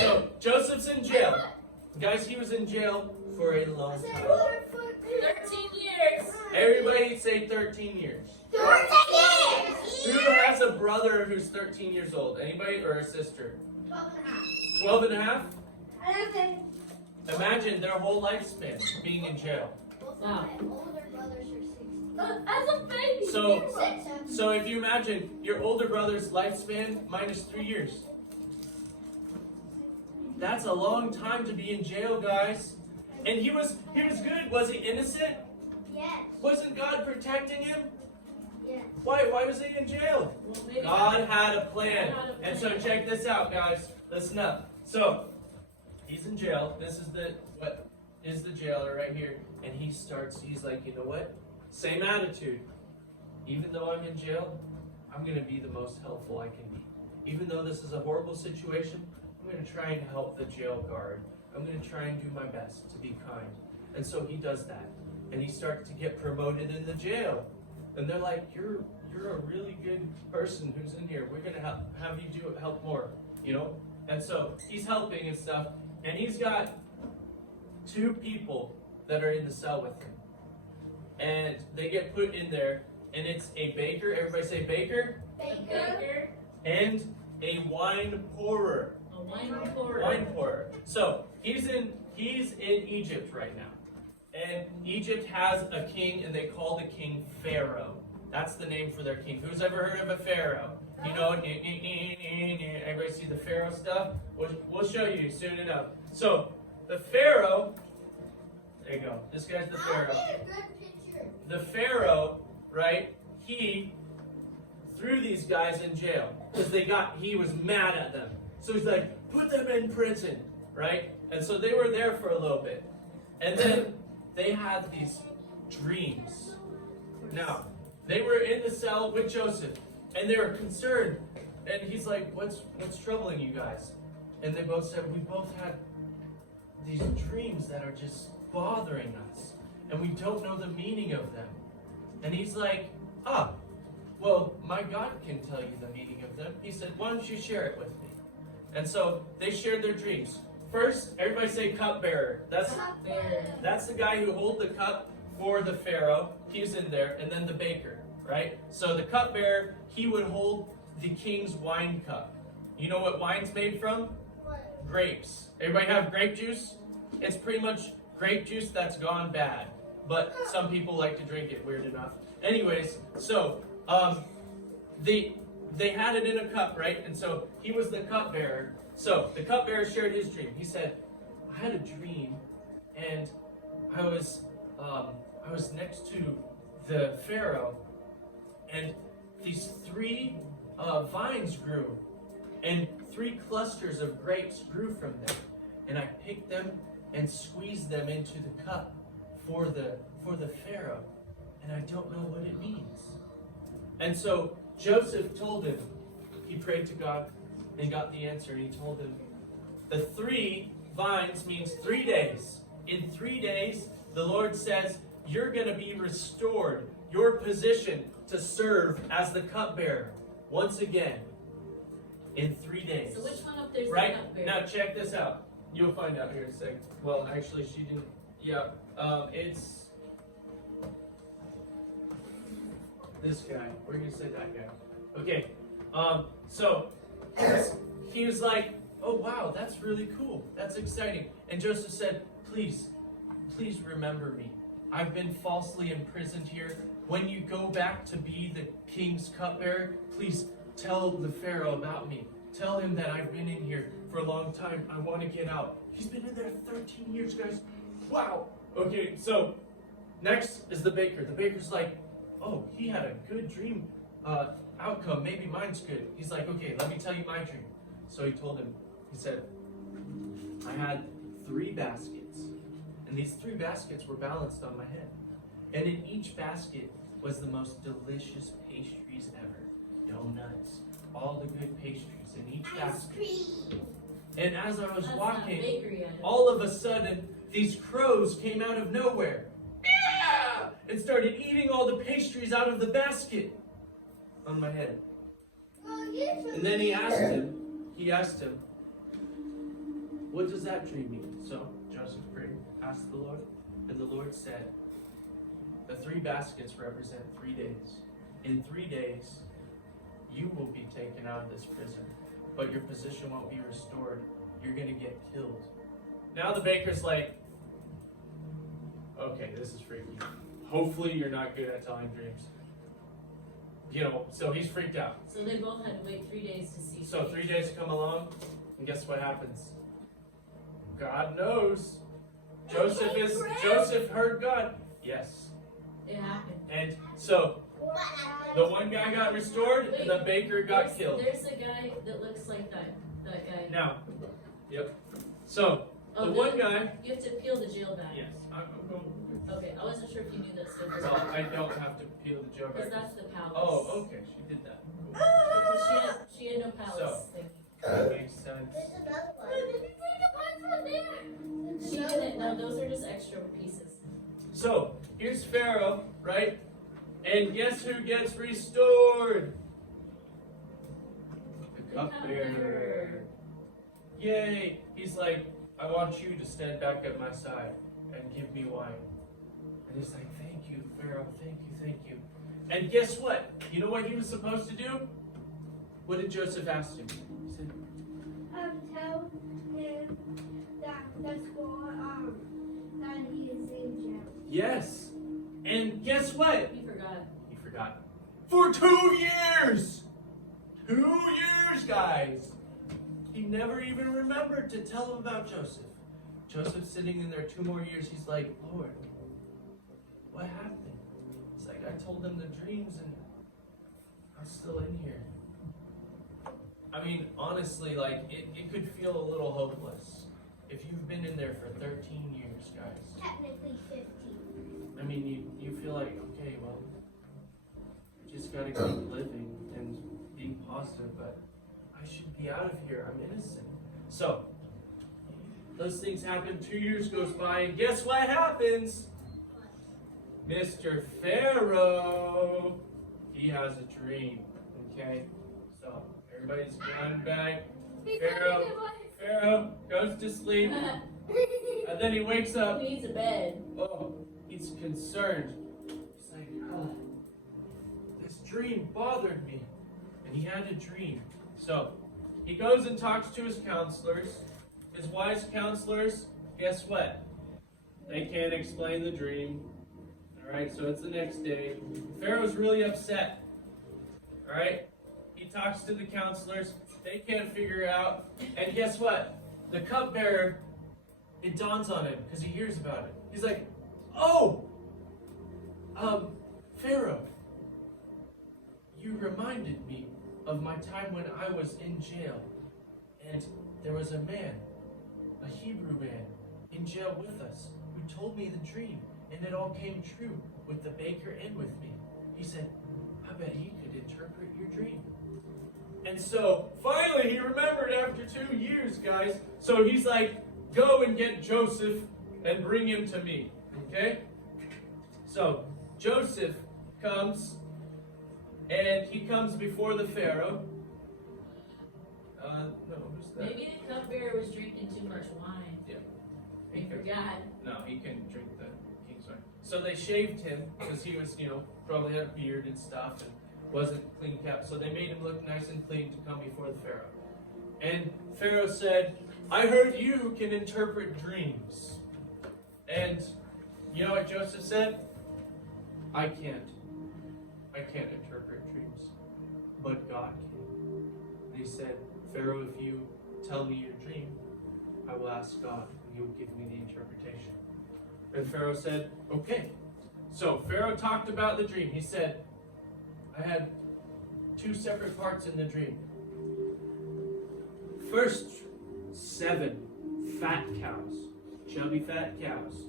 So Joseph's in jail. Guys, he was in jail for a long time. 13 years. Everybody say 13 years. 13 years! Who has a brother who's 13 years old? Anybody? Or a sister? 12 and a half? Imagine their whole lifespan being in jail. Wow. Older brothers are 16. As a baby. So if you imagine your older brother's lifespan minus 3 years. That's a long time to be in jail, guys. And he was good. Was he innocent? Yes. Wasn't God protecting him? Yes. Why was he in jail? Well, maybe God had a plan. And so check this out, guys. Listen up. So he's in jail. This is what is the jailer right here. And he's like, you know what? Same attitude. Even though I'm in jail, I'm going to be the most helpful I can be. Even though this is a horrible situation, I'm going to try and help the jail guard. I'm going to try and do my best to be kind. And so he does that. And he starts to get promoted in the jail. And they're like, you're a really good person who's in here. We're going to have you help more, you know? And so he's helping and stuff. And he's got 2 people that are in the cell with him. And they get put in there. And it's a baker. Everybody say baker. Baker. And a wine pourer. A wine pourer. Wine pourer. So he's in Egypt right now. And Egypt has a king, and they call the king Pharaoh. That's the name for their king. Who's ever heard of a Pharaoh? You know, everybody see the Pharaoh stuff? We'll show you soon enough. So the Pharaoh, there you go. This guy's the Pharaoh. The Pharaoh, right? He threw these guys in jail because he was mad at them. So he's like, put them in prison, right? And so they were there for a little bit. And then they had these dreams. Now, they were in the cell with Joseph, and they were concerned. And he's like, what's troubling you guys? And they both said, we both had these dreams that are just bothering us, and we don't know the meaning of them. And he's like, well, my God can tell you the meaning of them. He said, why don't you share it with me? And so they shared their dreams. First, everybody say cupbearer. That's the guy who holds the cup for the Pharaoh. He's in there. And then the baker, right? So the cupbearer, he would hold the king's wine cup. You know what wine's made from? What? Grapes. Everybody have grape juice? It's pretty much grape juice that's gone bad. But some people like to drink it, weird enough. Anyways, so they had it in a cup, right? And so he was the cupbearer. So the cupbearer shared his dream. He said, I had a dream, and I was next to the Pharaoh, and these 3 vines grew, and 3 clusters of grapes grew from them. And I picked them and squeezed them into the cup for the Pharaoh. And I don't know what it means. And so Joseph told him, he prayed to God and got the answer. And he told him, the 3 vines means 3 days. In 3 days, the Lord says, you're going to be restored, your position to serve as the cupbearer once again in 3 days. So which one up there's right? the cupbearer? Now check this out. You'll find out here in a second. Well, actually, she didn't. Yeah, it's this guy. We're going to say that guy. Okay, so he was like, oh wow, that's really cool. That's exciting. And Joseph said, please remember me. I've been falsely imprisoned here. When you go back to be the king's cupbearer, please tell the Pharaoh about me. Tell him that I've been in here for a long time. I want to get out. He's been in there 13 years, guys. Wow. Okay, so next is the baker. The baker's like, oh, he had a good dream outcome. Maybe mine's good. He's like, okay, let me tell you my dream. So he told him, he said, I had 3 baskets. And these 3 baskets were balanced on my head. And in each basket was the most delicious pastries ever. Donuts, all the good pastries in each basket. And as I was walking, all of a sudden, these crows came out of nowhere and started eating all the pastries out of the basket on my head. And then he asked him, what does that dream mean? So Joseph prayed, asked the Lord, and the Lord said, the 3 baskets represent 3 days. In 3 days, you will be taken out of this prison, but your position won't be restored. You're going to get killed. Now the baker's like, okay, this is freaky. Hopefully you're not good at telling dreams. You know, so he's freaked out. So they both had to wait 3 days to see. So 3 days come along, and guess what happens? God knows. Joseph heard God. Yes. It happened. And so the one guy got restored, and the baker got killed. There's a guy that looks like that guy. Now, yep. So the one guy. You have to peel the jail back. Yes. I'm going. Okay, I wasn't sure if you knew that still. Well, I don't have to peel the jail Because back. that's the palace. Oh, okay. She did that. Cool. Because she had no palace. So- thing. That makes sense. There's another one. She didn't. No, those are just extra pieces. So here's Pharaoh, right? And guess who gets restored? The cupbearer. Yay! He's like, I want you to stand back at my side and give me wine. And he's like, thank you, Pharaoh, thank you. And guess what? You know what he was supposed to do? What did Joseph ask him? He said, Tell him that that's what, that he is in jail. yes. And guess what? He forgot. He forgot. For 2 years! 2 years, guys! He never even remembered to tell him about Joseph. Joseph's sitting in there 2 more years. He's like, Lord, what happened? It's like, I told them the dreams and I'm still in here. I mean, honestly, like, it could feel a little hopeless. If you've been in there for 13 years, guys. Technically 15. I mean, you feel like, okay, well, just gotta keep living and being positive, but I should be out of here. I'm innocent. So, those things happen. 2 years goes by, and guess what happens? Mr. Pharaoh, he has a dream. Okay? So, everybody's going back. Pharaoh goes to sleep, and then he wakes up. He needs a bed. Oh, he's concerned. He's like, oh, this dream bothered me. And he had a dream. So, he goes and talks to his counselors. His wise counselors, guess what? They can't explain the dream. Alright, so it's the next day. Pharaoh's really upset. Alright? He talks to the counselors. They can't figure it out. And guess what? The cupbearer, it dawns on him because he hears about it. He's like, oh, Pharaoh, you reminded me of my time when I was in jail. And there was a man, a Hebrew man, in jail with us who told me the dream. And it all came true with the baker and with me. He said, I bet he could interpret your dream. And so, finally, he remembered after 2 years, guys. So he's like, go and get Joseph and bring him to me. Okay? So, Joseph comes, and he comes before the Pharaoh. No, who's that? Maybe the cupbearer was drinking too much wine. Yeah. He forgot. No, he can drink the king's wine. So they shaved him because he was, probably had a beard and stuff and wasn't clean kept. So they made him look nice and clean to come before the Pharaoh. And Pharaoh said, I heard you can interpret dreams. And you know what Joseph said? I can't. I can't interpret dreams. But God can. And he said, Pharaoh, if you tell me your dream, I will ask God, and he will give me the interpretation. And Pharaoh said, okay. So Pharaoh talked about the dream. He said, I had 2 separate parts in the dream. First, 7 fat cows, chubby fat cows,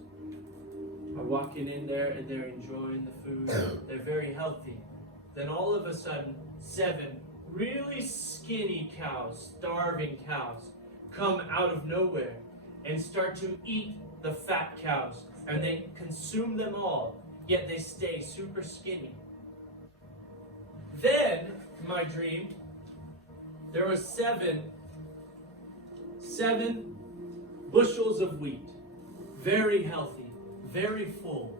are walking in there and they're enjoying the food. They're very healthy. Then all of a sudden, 7 really skinny cows, starving cows, come out of nowhere and start to eat the fat cows. And they consume them all, yet they stay super skinny. Then, in my dream, there were 7 bushels of wheat, very healthy, very full.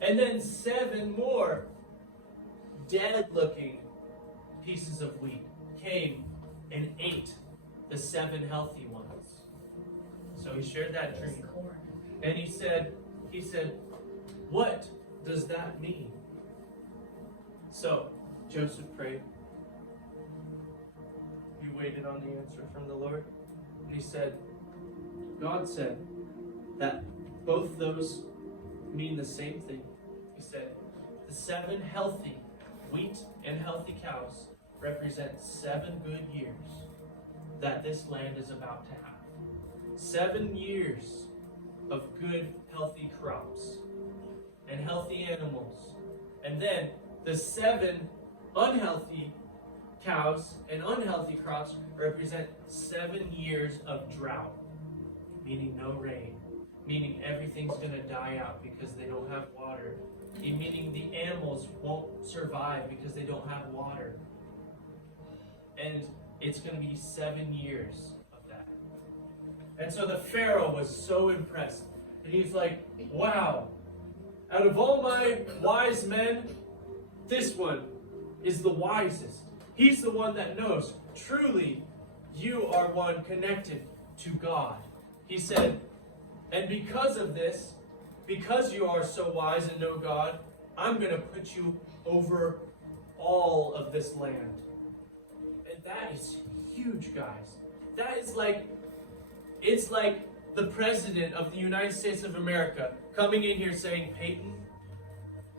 And then 7 more dead-looking pieces of wheat came and ate the 7 healthy ones. So he shared that dream. Corn. And he said, what does that mean? So Joseph prayed. He waited on the answer from the Lord. And he said, God said that both those mean the same thing. He said, the 7 healthy wheat and healthy cows represent 7 good years that this land is about to have. 7 years of good, healthy crops and healthy animals. And then the 7 unhealthy cows and unhealthy crops represent 7 years of drought, meaning no rain, meaning everything's going to die out because they don't have water, meaning the animals won't survive because they don't have water. And it's going to be 7 years of that. And so the Pharaoh was so impressed. And he's like, wow, out of all my wise men, this one is the wisest. He's the one that knows. Truly, you are one connected to God. He said, and because of this, because you are so wise and know God, I'm going to put you over all of this land. And that is huge, guys. That is like, it's like the President of the United States of America coming in here saying, Peyton,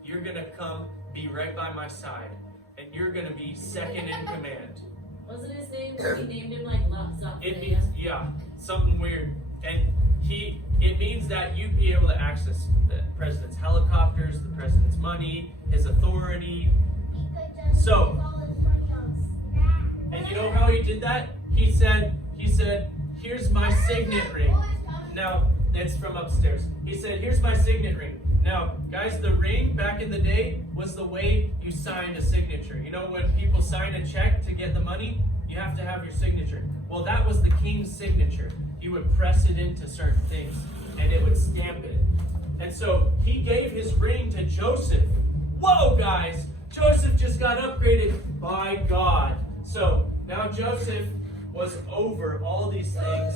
you're going to come be right by my side. And you're going to be second in command. Wasn't his name, he named him like It means, yeah, something weird. And it means that you'd be able to access the president's helicopters, the president's money, his authority. So, and you know how he did that? He said, here's my signet ring. Now, it's from upstairs. He said, here's my signet ring. Now, guys, the ring back in the day was the way you signed a signature. You know, when people sign a check to get the money, you have to have your signature. Well, that was the king's signature. He would press it into certain things, and it would stamp it. And so he gave his ring to Joseph. Whoa, guys! Joseph just got upgraded by God. So now Joseph was over all these things,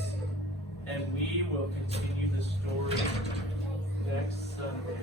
and we will continue the story next Sunday.